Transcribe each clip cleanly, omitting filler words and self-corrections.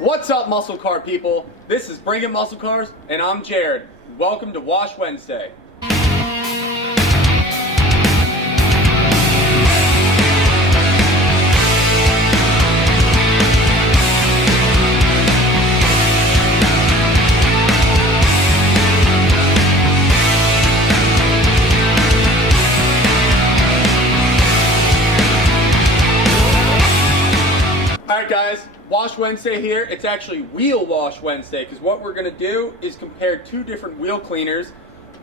What's up, muscle car people? This is Bringing Muscle Cars, and I'm Jared. Welcome to Wash Wednesday. Alright guys, Wash Wednesday here. It's actually Wheel Wash Wednesday, because what we're going to do is compare two different wheel cleaners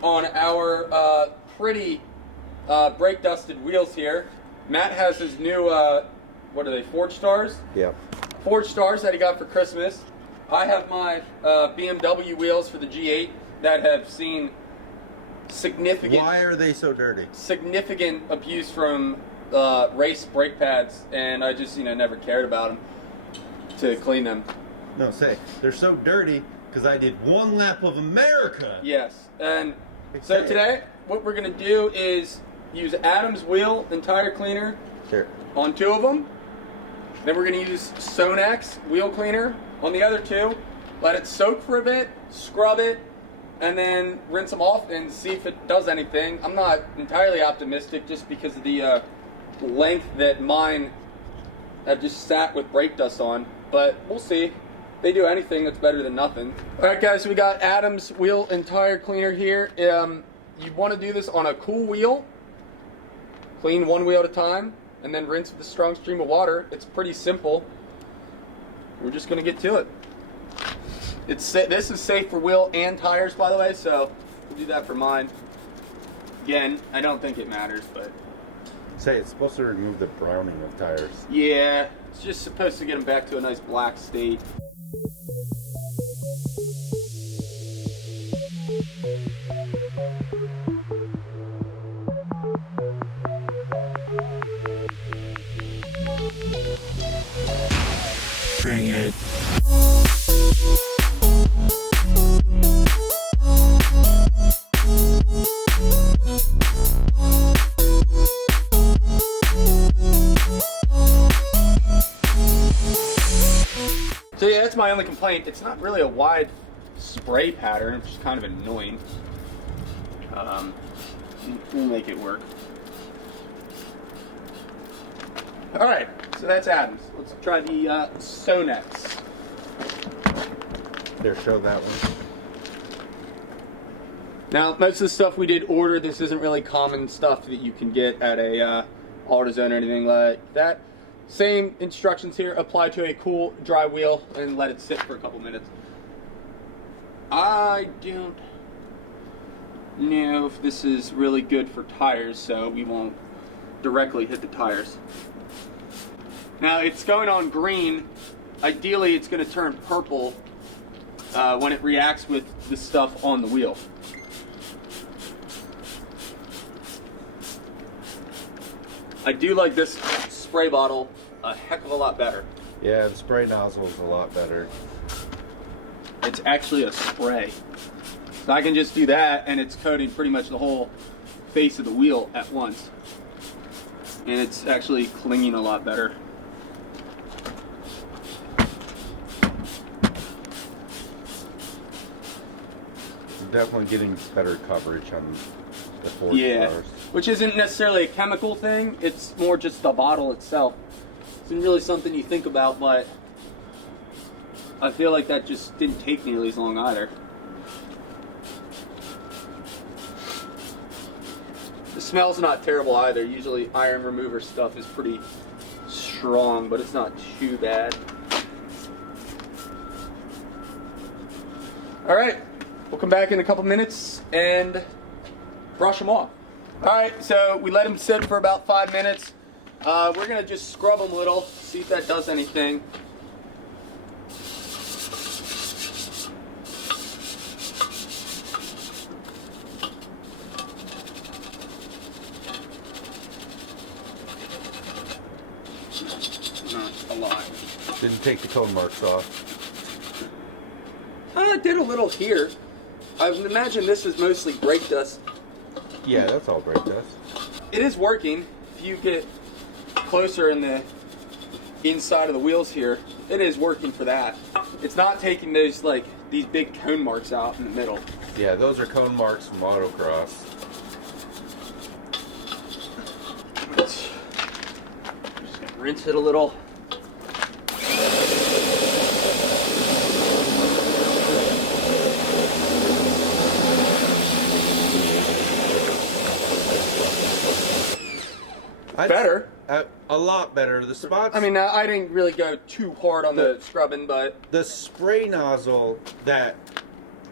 on our pretty brake dusted wheels here. Matt has his new, what are they, Forge Stars? Yeah. Forge Stars that he got for Christmas. I have my BMW wheels for the G8 that have seen significant... Why are they so dirty? Significant abuse from race brake pads, and I just never cared about them to clean them. No, say they're so dirty because I did one lap of America. Yes, and so today what we're gonna do is use Adam's wheel and tire cleaner on two of them. Then we're gonna use Sonax wheel cleaner on the other two. Let it soak for a bit, scrub it, and then rinse them off and see if it does anything. I'm not entirely optimistic just because of the length that mine have just sat with brake dust on, but we'll see. If they do anything, that's better than nothing. Alright guys, so we got Adam's wheel and tire cleaner here. You want to do this on a cool wheel. Clean one wheel at a time, and then rinse with a strong stream of water. It's pretty simple. We're just going to get to it. This is safe for wheel and tires, by the way, so we'll do that for mine. Again, I don't think it matters, but... Say, it's supposed to remove the browning of tires. Yeah, it's just supposed to get them back to a nice black state. Bring it. So yeah, that's my only complaint. It's not really a wide spray pattern, which is kind of annoying. We'll make it work. Alright, so that's Adam's. Let's try the Sonax. There, show that one. Now, most of the stuff we did order, this isn't really common stuff that you can get at a AutoZone or anything like that. Same instructions here, apply to a cool dry wheel and let it sit for a couple minutes. I don't know if this is really good for tires, so we won't directly hit the tires. Now it's going on green. Ideally it's going to turn purple when it reacts with the stuff on the wheel. I do like this spray bottle a heck of a lot better. Yeah, the spray nozzle is a lot better. It's actually a spray. So I can just do that and it's coating pretty much the whole face of the wheel at once. And it's actually clinging a lot better. I'm definitely getting better coverage on the Forge Stars. Which isn't necessarily a chemical thing, it's more just the bottle itself. Isn't really something you think about, but I feel like that just didn't take nearly as long either. The smell's not terrible either. Usually iron remover stuff is pretty strong, but it's not too bad. Alright, we'll come back in a couple minutes and brush them off. Alright, so we let them sit for about 5 minutes. We're going to just scrub them a little, see if that does anything. Not a lot. Didn't take the cone marks off. I did a little here. I would imagine this is mostly brake dust. Yeah, that's all brake dust. It is working. If you get closer in the inside of the wheels here, it is working for that. It's not taking those like these big cone marks out in the middle. Yeah, those are cone marks from autocross. Just gonna rinse it a little. Better. A lot better. The spots. I mean, I didn't really go too hard on the scrubbing, but the spray nozzle that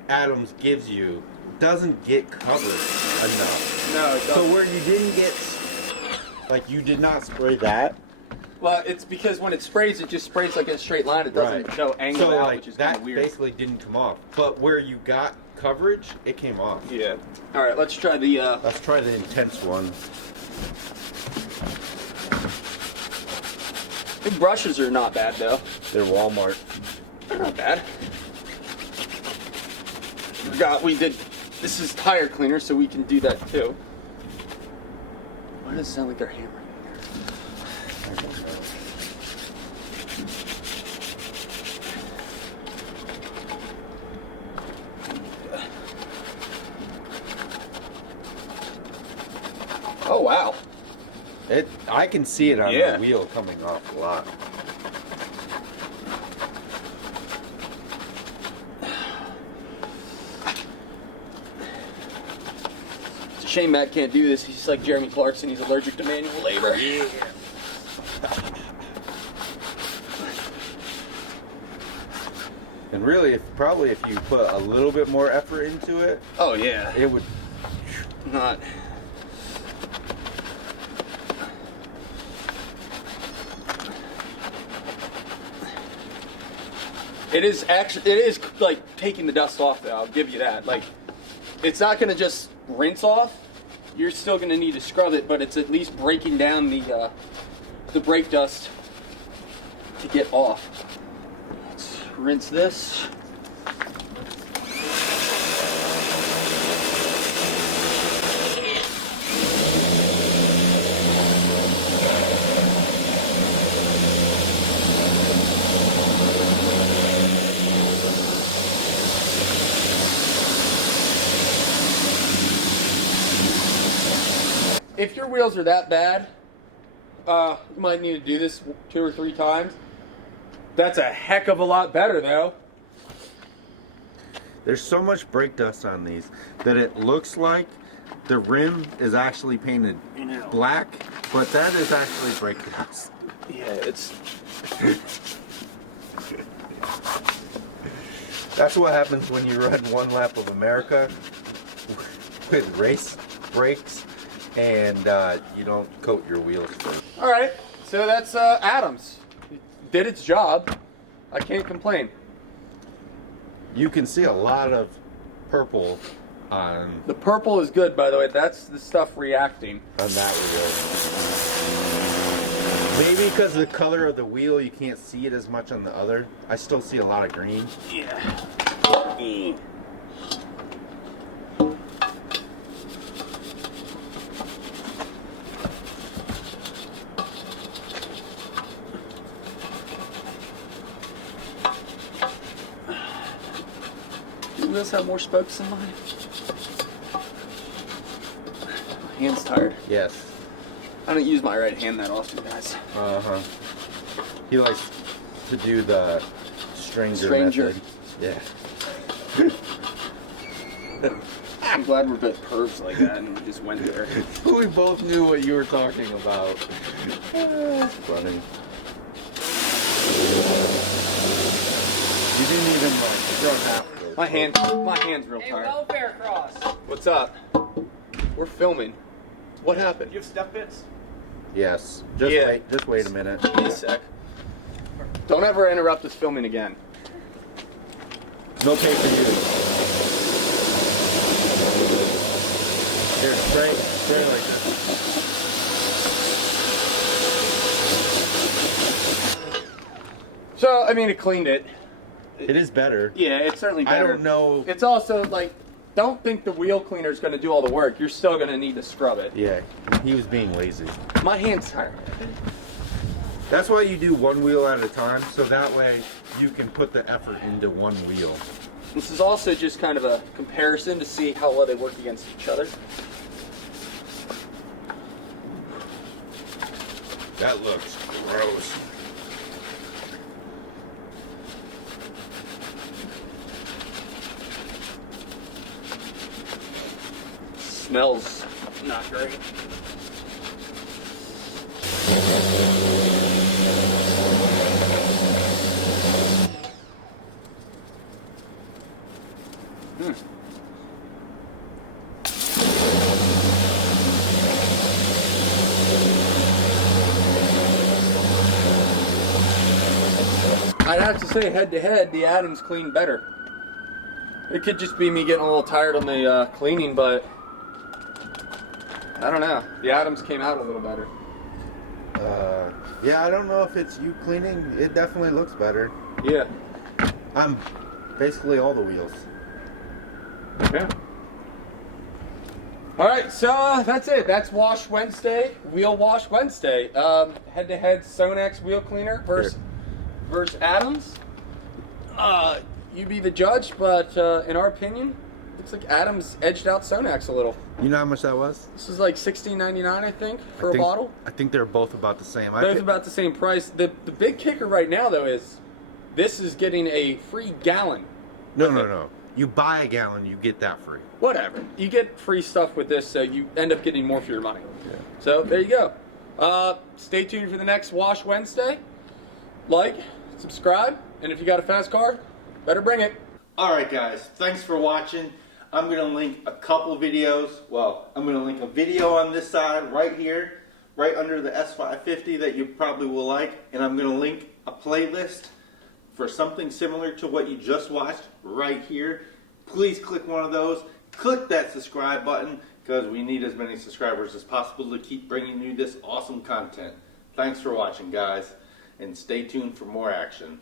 Adams gives you doesn't get covered enough. no, it doesn't. So where you didn't get, like, you did not spray that. Well, it's because when it sprays, it just sprays like in a straight line. It doesn't show angle so out, like which is kind that of weird. basically didn't come off. But where you got coverage, it came off. Yeah. All right, let's try the. Let's try the intense one. The brushes are not bad though. They're Walmart. They're not bad. We did. This is tire cleaner, so we can do that too. Why does it sound like they're hammering? Oh wow. I can see it on Yeah. the wheel coming off a lot. It's a shame Matt can't do this. He's like Jeremy Clarkson. He's allergic to manual labor. Yeah. And really, if you put a little bit more effort into it, Oh yeah. it would. Not. It is like taking the dust off though, I'll give you that. Like, it's not gonna just rinse off. You're still gonna need to scrub it, but it's at least breaking down the brake dust to get off. Let's rinse this. If your wheels are that bad, you might need to do this 2 or 3 times. That's a heck of a lot better, though. There's so much brake dust on these that it looks like the rim is actually painted black, but that is actually brake dust. Yeah, it's... That's what happens when you run one lap of America with race brakes and you don't coat your wheels first. All right, so that's Adams. It did its job. I can't complain. You can see a lot of purple on The purple is good, by the way. That's the stuff reacting. that wheel. Maybe because of the color of the wheel, you can't see it as much on the other. I still see a lot of green. Yeah. Do this have more spokes than mine? My hand's tired. Yes. I don't use my right hand that often, guys. Uh-huh. He likes to do the stranger Stranger. method. Yeah. I'm glad we're both pervs like that and we just went there. We both knew what you were talking about. Funny. You didn't even like scrub half of it. My hand's real Hey, tired. welfare cross. What's up? We're filming. What happened? You have step bits? Yes. Yeah. Just wait a minute. Give me a sec. Don't ever interrupt us filming again. No pay-per-view. Here, spray like this. So, I mean, it cleaned it. It is better. Yeah, it's certainly I better. don't know. It's also, like, don't think the wheel cleaner is going to do all the work. You're still going to need to scrub it. Yeah, he was being lazy. My hand's tired. That's why you do one wheel at a time, so that way you can put the effort into one wheel. This is also just kind of a comparison to see how well they work against each other. That looks gross. Smells not great. I'd have to say, head to head, the Adams clean better. It could just be me getting a little tired on the cleaning, but I don't know. The Adams came out a little better. Yeah, I don't know if it's you cleaning. It definitely looks better. Yeah. I'm basically all the wheels. Yeah. All right, so that's it. That's Wash Wednesday, Wheel Wash Wednesday. Head-to-head Sonex wheel cleaner versus Adams. You be the judge, but in our opinion, looks like Adams edged out Sonex a little. You know how much that was? This is like $16.99, I think, for a bottle. I think they're both about the same. Both about the same price. The big kicker right now, though, is this is getting a free gallon. No. You buy a gallon, you get that free. Whatever. You get free stuff with this, so you end up getting more for your money. Yeah. So there you go. Stay tuned for the next Wash Wednesday. Like, subscribe, and if you got a fast car, better bring it. Alright guys, thanks for watching. I'm going to link a couple videos. Well, I'm going to link a video on this side right here, right under the S550 that you probably will like. And I'm going to link a playlist for something similar to what you just watched right here. Please click one of those. Click that subscribe button because we need as many subscribers as possible to keep bringing you this awesome content. Thanks for watching, guys, and stay tuned for more action.